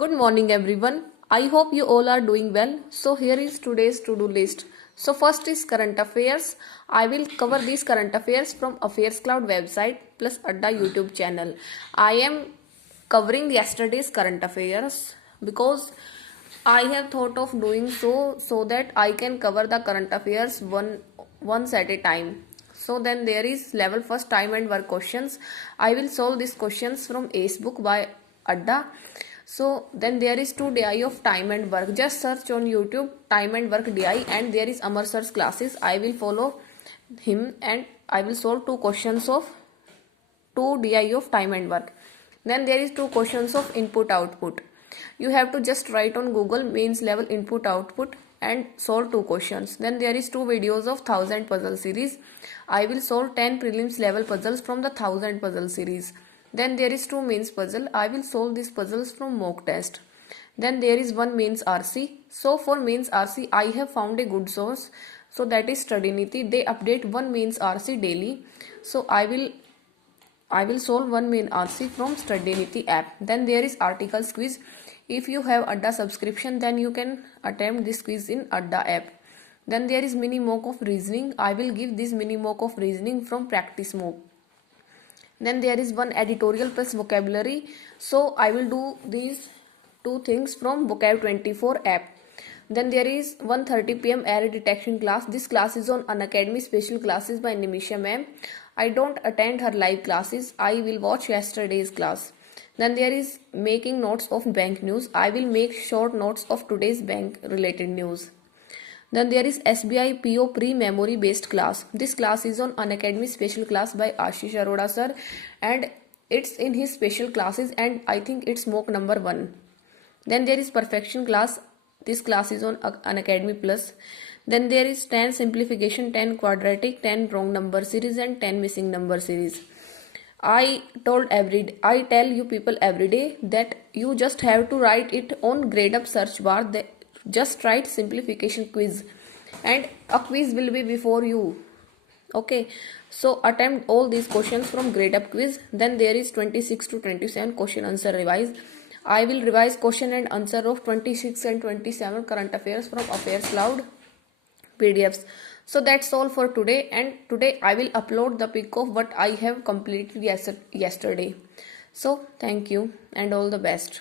Good morning everyone. I hope you all are doing well. So here is today's to-do list. So first is current affairs. I will cover these current affairs from Affairs Cloud website plus Adda YouTube channel. I am covering yesterday's current affairs because I have thought of doing so that I can cover the current affairs once at a time. So then there is level first time and work questions. I will solve these questions from Ace book by Adda. So then there is 2 DI of time and work. Just search on YouTube time and work DI and there is Amar sir's classes. I will follow him and I will solve 2 questions of 2 DI of time and work. Then there is 2 questions of input output. You have to just write on Google means level input output and solve 2 questions. Then there is 2 videos of 1000 puzzle series. I will solve 10 prelims level puzzles from the 1000 puzzle series. Then there is 2 mains puzzle. I will solve these puzzles from mock test. Then there is 1 mains RC. So for mains RC I have found a good source. So that is Studyniti. They update 1 mains RC daily. So I will solve 1 main RC from Studyniti app. Then there is articles quiz. If you have Adda subscription then you can attempt this quiz in Adda app. Then there is mini mock of reasoning. I will give this mini mock of reasoning from practice mock. Then there is one editorial plus vocabulary. So I will do these 2 things from Vocab 24 app. Then there is 1:30 p.m. error detection class. This class is on Unacademy special classes by Nimisha ma'am. I don't attend her live classes. I will watch yesterday's class. Then there is making notes of bank news. I will make short notes of today's bank related news. Then there is SBI PO pre-memory based class. This class is on Unacademy special class by Ashish Arora sir and it's in his special classes and I think it's mock number 1. Then there is perfection class. This class is on Unacademy plus. Then there is 10 simplification, 10 quadratic, 10 wrong number series and 10 missing number series. I tell you people every day that you just have to write it on grade up search bar. Just write simplification quiz and a quiz will be before you. Okay, so attempt all these questions from grade up quiz. Then there is 26 to 27 question answer revise. I will revise question and answer of 26 and 27 current affairs from Affairs Cloud PDFs. So that's all for today, and today I will upload the pic of what I have completed yesterday. So thank you and all the best.